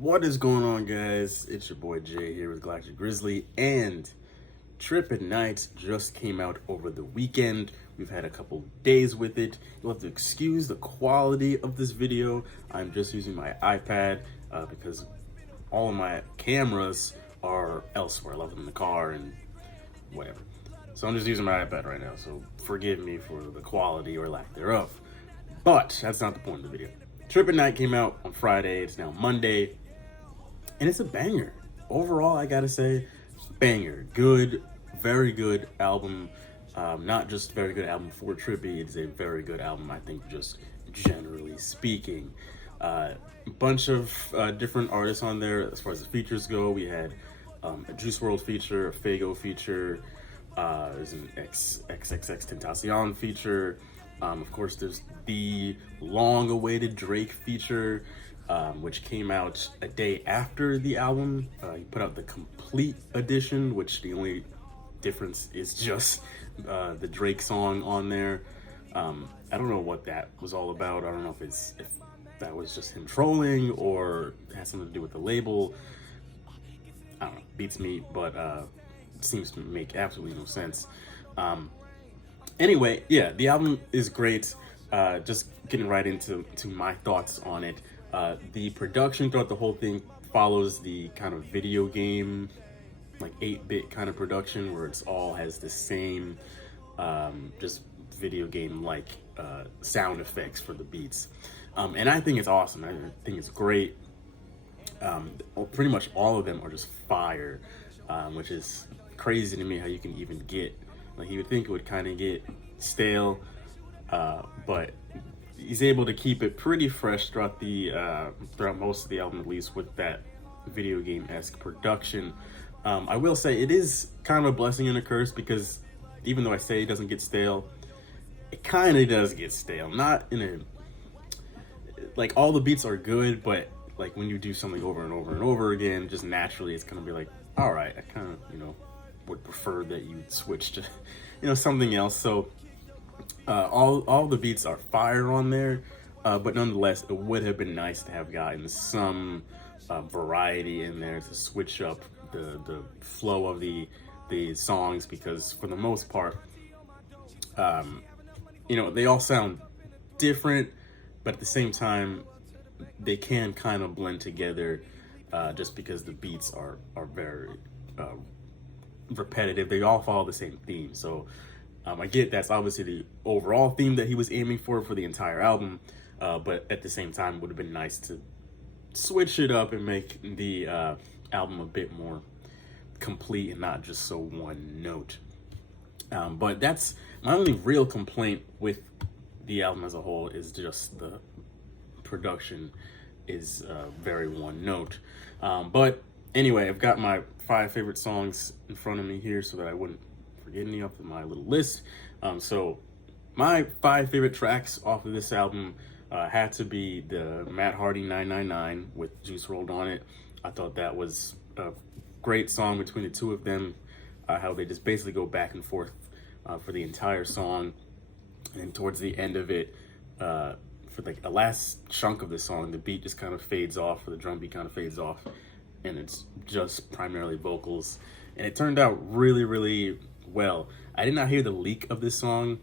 What is going on, guys? It's your boy Jay here with Galactic Grizzly, and Trippie Night just came out over the weekend. We've had a couple days with it. You'll have to excuse the quality of this video. I'm just using my iPad because all of my cameras are elsewhere. I left them in the car and whatever. So I'm just using my iPad right now, so forgive me for the quality or lack thereof. But that's not the point of the video. Trippie Night came out on Friday. It's now Monday. And it's a banger. Overall, I gotta say, banger. Good, very good album. Not just very good album for Trippie, it's a very good album, I think, just generally speaking. Bunch of different artists on there as far as the features go. We had a Juice WRLD feature, a Fago feature, there's an XXX Tentacion feature. Of course, there's the long-awaited Drake feature, which came out a day after the album. He put out the complete edition, which the only difference is just the Drake song on there. I don't know what that was all about. I don't know if that was just him trolling or has something to do with the label. I don't know, beats me, but seems to make absolutely no sense. Anyway, yeah, the album is great. Just getting right into my thoughts on it. The production throughout the whole thing follows the kind of video game, like 8-bit kind of production, where it's all has the same, just video game like sound effects for the beats. And I think it's awesome. I think it's great. Pretty much all of them are just fire, which is crazy to me how you can even get, like, you would think it would kind of get stale, but he's able to keep it pretty fresh throughout most of the album, at least with that video game-esque production. I will say it is kind of a blessing and a curse, because even though I say it doesn't get stale, it kind of does get stale. Not in a, like, all the beats are good, but like when you do something over and over and over again, just naturally it's gonna be like, all right, I kind of, would prefer that you switch to, something else. So all the beats are fire on there, but nonetheless, it would have been nice to have gotten some variety in there to switch up the flow of the songs, because for the most part, they all sound different, but at the same time, they can kind of blend together, just because the beats are very repetitive. They all follow the same theme. So I get that's obviously the overall theme that he was aiming for the entire album, but at the same time, it would have been nice to switch it up and make the album a bit more complete and not just so one note. But that's my only real complaint with the album as a whole, is just the production is very one note. But anyway, I've got my 5 favorite songs in front of me here so that I wouldn't forget any of my little list. So my 5 favorite tracks off of this album had to be the Matt Hardy 999 with Juice WRLD on it. I thought that was a great song between the two of them, how they just basically go back and forth for the entire song. And towards the end of it, for like the last chunk of the song, the beat just kind of fades off, or the drum beat kind of fades off, and it's just primarily vocals. And it turned out really, really well. I did not hear the leak of this song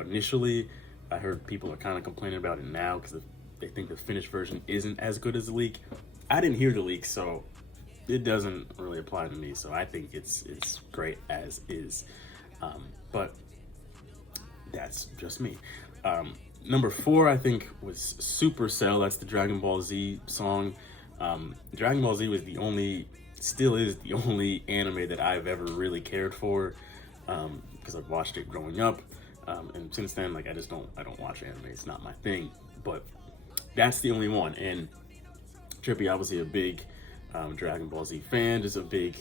initially. I heard people are kind of complaining about it now because they think the finished version isn't as good as the leak. I didn't hear the leak, so it doesn't really apply to me. So I think it's great as is. But that's just me. Number 4, I think, was Supercell. That's the Dragon Ball Z song. Dragon Ball Z was still is the only anime that I've ever really cared for, because I've watched it growing up, and since then, like, I don't watch anime. It's not my thing. But that's the only one. And Trippie, obviously a big Dragon Ball Z fan, just a big,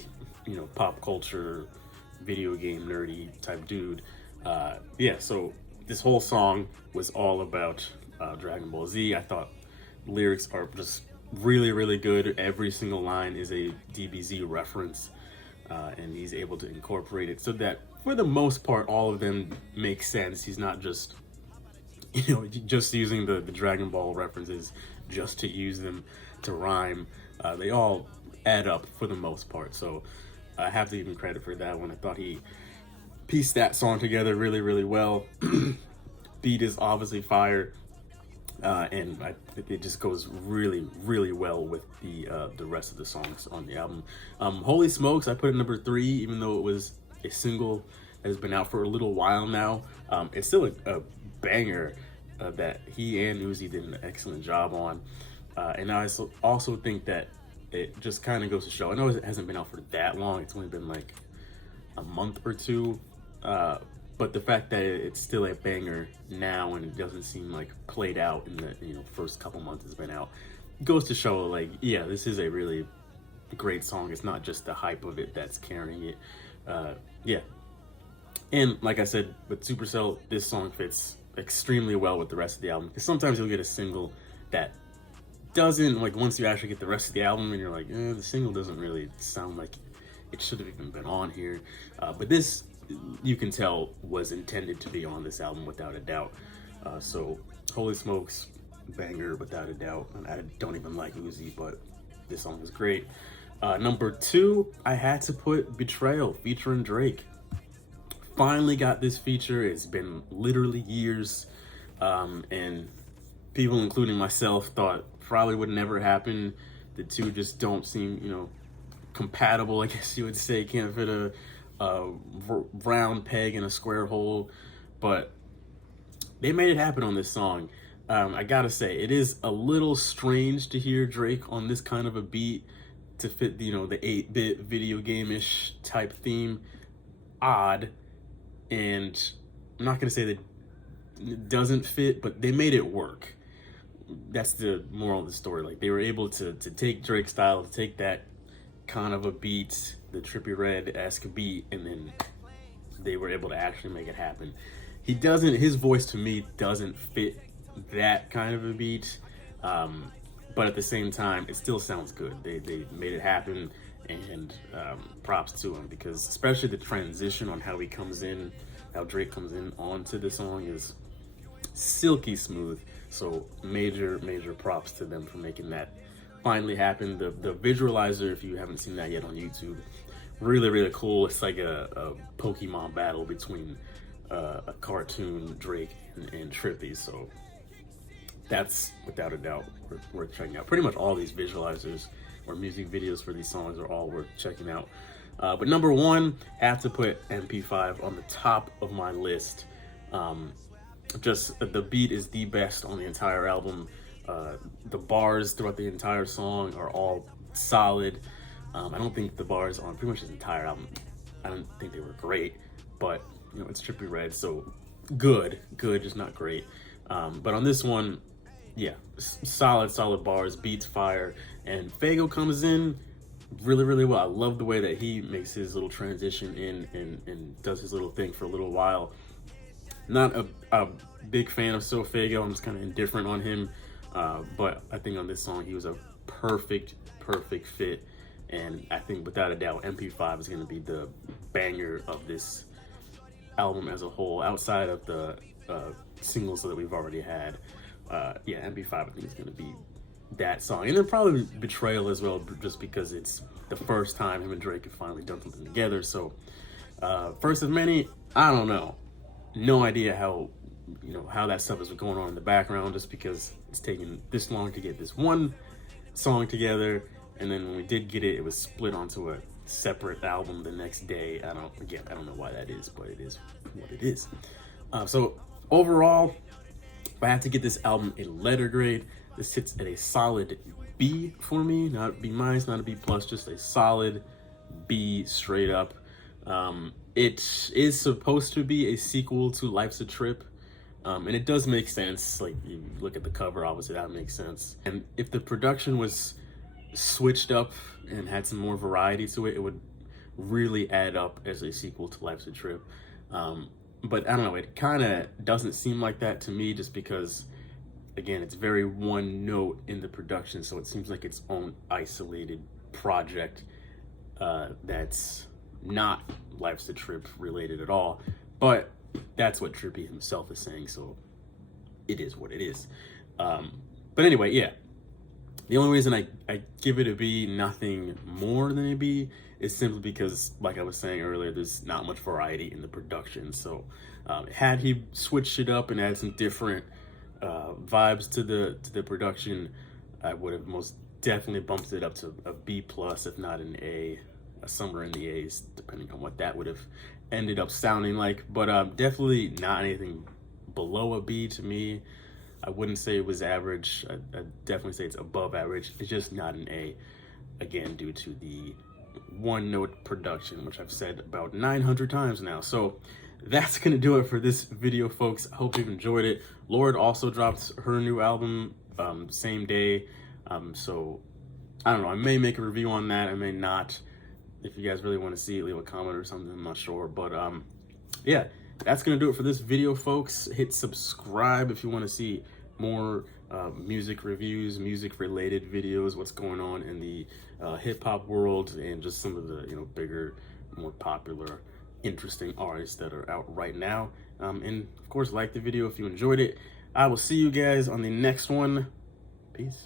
pop culture, video game nerdy type dude. So this whole song was all about Dragon Ball Z. I thought lyrics are just really, really good. Every single line is a DBZ reference, and he's able to incorporate it so that, for the most part, all of them make sense. He's not just, just using the Dragon Ball references just to use them. to rhyme. They all add up for the most part. So I have to give him credit for that one. I thought he pieced that song together really, really well. Beat is obviously fire. And I think it just goes really, really well with the rest of the songs on the album. Holy Smokes, I put it number 3, even though it was a single that has been out for a little while now. It's still a banger that he and Uzi did an excellent job on. And I also think that it just kind of goes to show, I know it hasn't been out for that long, it's only been like a month or two, but the fact that it's still a banger now and it doesn't seem like played out in the first couple months it's been out goes to show, like, yeah, this is a really great song. It's not just the hype of it that's carrying it. Yeah. And like I said, with Supercell, this song fits extremely well with the rest of the album, because sometimes you'll get a single that doesn't, like, once you actually get the rest of the album and you're like, the single doesn't really sound like it should have even been on here. But this, you can tell, was intended to be on this album without a doubt. So Holy Smokes, banger without a doubt. And I don't even like Uzi, but this song is great. Number 2, I had to put Betrayal featuring Drake. Finally got this feature. It's been literally years, and people, including myself, thought probably would never happen. The two just don't seem, compatible, I guess you would say. Can't fit a round peg in a square hole, but they made it happen on this song. I gotta say, it is a little strange to hear Drake on this kind of a beat to fit, the 8-bit video game-ish type theme. Odd. And I'm not gonna say that it doesn't fit, but they made it work. That's the moral of the story. Like, they were able to take Drake's style, to take that kind of a beat, the Trippie Redd-esque beat, and then they were able to actually make it happen. His voice to me doesn't fit that kind of a beat, but at the same time, it still sounds good. They made it happen, and props to him, because especially the transition on how Drake comes in onto the song is silky smooth. So major props to them for making that finally happen. The visualizer, if you haven't seen that yet on YouTube, really, really cool. It's like a Pokemon battle between a cartoon Drake and Trippie. So that's without a doubt worth checking out. Pretty much all these visualizers or music videos for these songs are all worth checking out. But number 1, I have to put MP5 on the top of my list. Just the beat is the best on the entire album. The bars throughout the entire song are all solid. I don't think the bars on pretty much his entire album, I don't think they were great, but it's Trippie Redd, so good, just not great. But on this one, yeah, solid bars, beats fire, and Fago comes in really, really well. I love the way that he makes his little transition in and does his little thing for a little while. Not a big fan of So Fago. I'm just kind of indifferent on him, but I think on this song he was a perfect fit, and I think without a doubt MP5 is going to be the banger of this album as a whole, outside of the singles that we've already had. Yeah, MP5 I think is going to be that song, and then probably Betrayal as well, just because it's the first time him and Drake have finally done something together. So first of many, I don't know, no idea how that stuff is going on in the background, just because it's taken this long to get this one song together, and then when we did get it, it was split onto a separate album the next day. I don't know why that is, but it is what it is. So overall, if I had to get this album a letter grade, this sits at a solid B for me. Not B minus, not a B plus, just a solid B straight up. It is supposed to be a sequel to Life's a Trip, and it does make sense. Like, you look at the cover, obviously that makes sense. And if the production was switched up and had some more variety to it, it would really add up as a sequel to Life's a Trip. But I don't know, it kind of doesn't seem like that to me, just because, again, it's very one note in the production, so it seems like its own isolated project that's not Life's a Trip related at all. But that's what Trippie himself is saying, so it is what it is. But anyway, yeah, The only reason I give it a B, nothing more than a B, is simply because, like I was saying earlier, there's not much variety in the production. So had he switched it up and had some different vibes to the production, I would have most definitely bumped it up to a B plus, if not an A, somewhere in the A's, depending on what that would have ended up sounding like. But definitely not anything below a B to me. I wouldn't say it was average. I'd definitely say it's above average. It's just not an A, again, due to the one note production, which I've said about 900 times now. So that's gonna do it for this video, folks. I hope you've enjoyed it. Lorde also dropped her new album same day. So I don't know, I may make a review on that, I may not. If you guys really want to see it, leave a comment or something, I'm not sure. But yeah, that's gonna do it for this video, folks. Hit subscribe if you want to see more music reviews, music related videos, what's going on in the hip-hop world, and just some of the bigger, more popular, interesting artists that are out right now. And of course, like the video if you enjoyed it. I will see you guys on the next one. Peace.